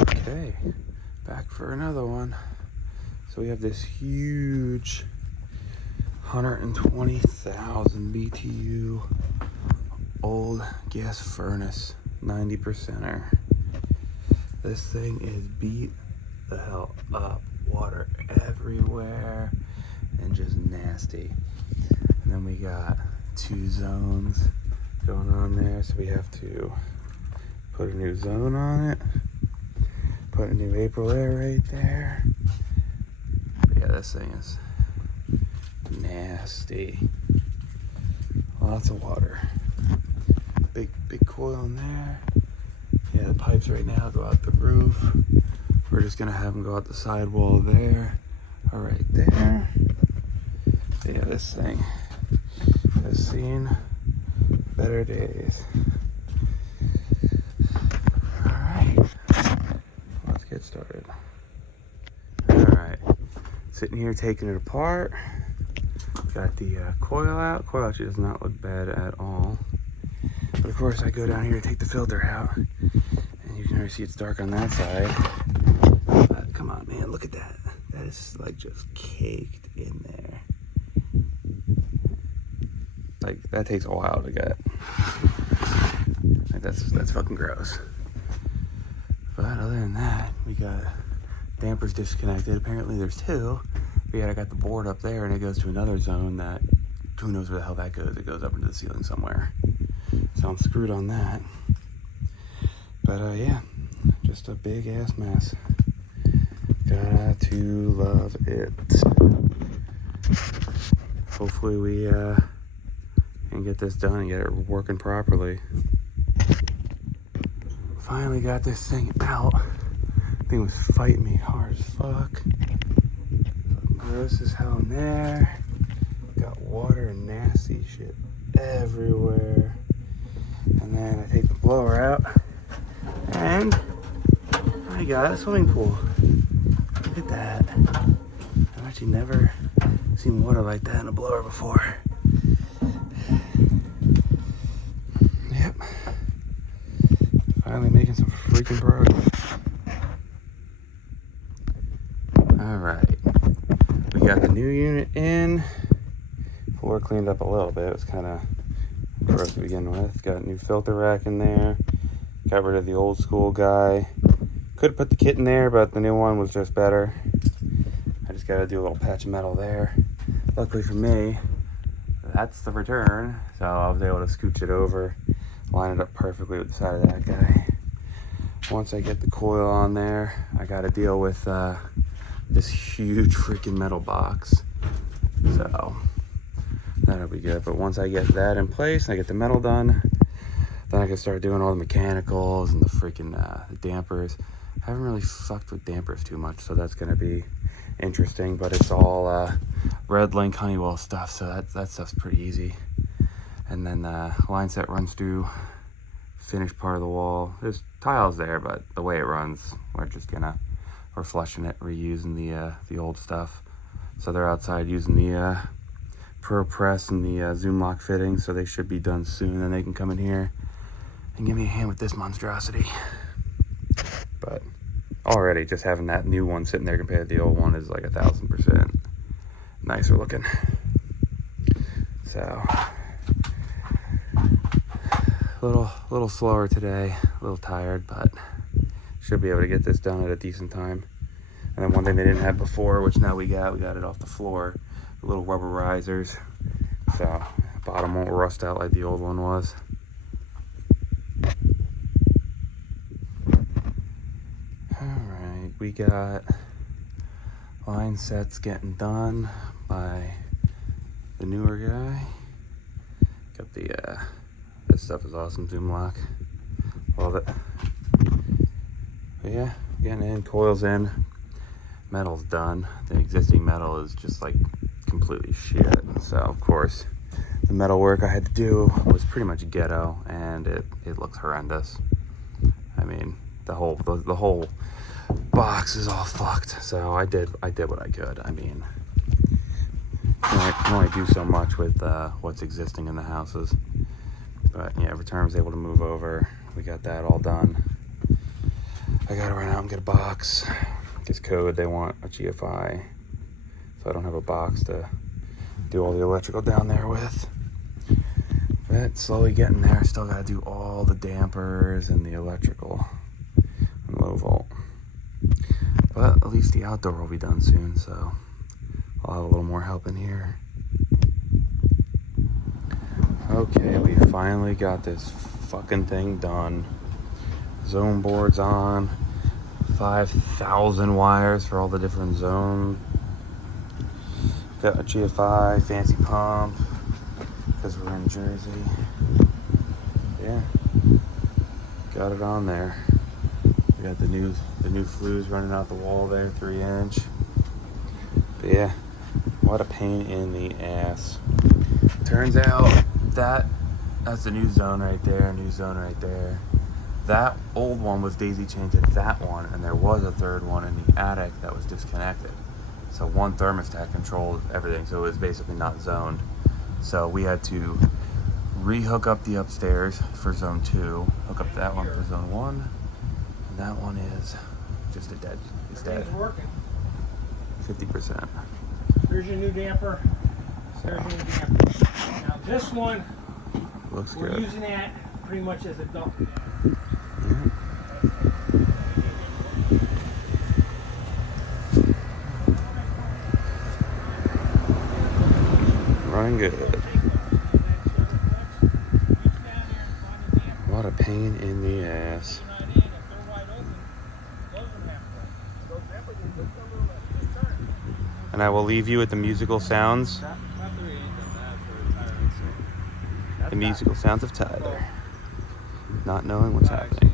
Okay, back for another one. So we have this huge 120,000 BTU old gas furnace, 90%er. This thing is beat the hell up. Water everywhere and just nasty. And then we got 2 zones going on there, so we have to put a new zone on it, put a new April air right there. But yeah, this thing is nasty. Lots of water. Big coil in there. Yeah, the pipes right now go out the roof. We're just gonna have them go out the sidewall there, or right there. But yeah, this thing has seen better days. All right, let's get started. All right, sitting here taking it apart. Got the coil out. Coil actually does not look bad at all. But of course, I go down here to take the filter out, and you can already see it's dark on that side. But come on, man, look at that. That is like just caked in there. Like, that takes a while to get. Like, that's fucking gross. But other than that, we got dampers disconnected. Apparently there's 2. But yeah, I got the board up there and it goes to another zone that who knows where the hell that goes. It goes up into the ceiling somewhere. So I'm screwed on that. But yeah, just a big ass mess. Got to love it. Hopefully we can get this done and get it working properly. Finally got this thing out. Thing was fighting me hard as fuck. Gross as hell in there. Got water and nasty shit everywhere. And then I take the blower out and I got a swimming pool. Look at that. I've actually never seen water like that in a blower before. Yep. Finally making some freaking progress. Alright. We got the new unit in. Floor cleaned up a little bit. It was kind of gross to begin with. Got a new filter rack in there. Got rid of the old school guy. Could have put the kit in there, but the new one was just better. I just got to do a little patch of metal there. Luckily for me, that's the return. So I was able to scooch it over, line it up perfectly with the side of that guy. Once I get the coil on there, I got to deal with this huge freaking metal box. So that'll be good. But once I get that in place and I get the metal done, then I can start doing all the mechanicals and the freaking the dampers. I haven't really fucked with dampers too much, so that's going to be interesting. But it's all Red Link Honeywell stuff, so that stuff's pretty easy. And then line set runs through finished part of the wall. There's tiles there, but the way it runs, we're flushing it, reusing the old stuff. So they're outside using the Pro Press and the Zoom lock fitting, so they should be done soon. Then they can come in here and give me a hand with this monstrosity. But already just having that new one sitting there compared to the old one is like 1,000% nicer looking. So a little slower today, a little tired, but should be able to get this done at a decent time. And then one thing they didn't have before, which now we got it off the floor, the little rubber risers, so bottom won't rust out like the old one was. Alright, we got line sets getting done by the newer guy. Got the this stuff is awesome, Zoom lock, love it. But yeah, getting in, coils in, metal's done. The existing metal is just like completely shit. So of course the metal work I had to do was pretty much ghetto, and it looks horrendous. I mean, the whole box is all fucked. So I did what I could. I mean, I can only do so much with what's existing in the houses. But yeah, Return was able to move over. We got that all done. I gotta run out and get a box. This code, they want a GFI, so I don't have a box to do all the electrical down there with. But slowly getting there. Still gotta do all the dampers and the electrical and low volt. But at least the outdoor will be done soon, so I'll have a little more help in here. Okay, we finally got this fucking thing done. Zone boards on. 5,000 wires for all the different zones. Got a GFI, fancy pump, because we're in Jersey. Yeah, got it on there. We got the new flues running out the wall there, 3-inch. But yeah, what a pain in the ass. Turns out that's the new zone right there, new zone right there. That old one was daisy chained to that one, and there was a third one in the attic that was disconnected. So one thermostat controlled everything, so it was basically not zoned. So we had to re-hook up the upstairs for zone 2, hook up that one for zone 1, and that one is just it's dead. Everything's working. 50%. Here's your new damper. There's your new damper. Now this one, Looks we're good. using that pretty much as a dump. Running good. What a pain in the ass. And I will leave you with the musical sounds. The musical sounds of Tyler not knowing what's happening.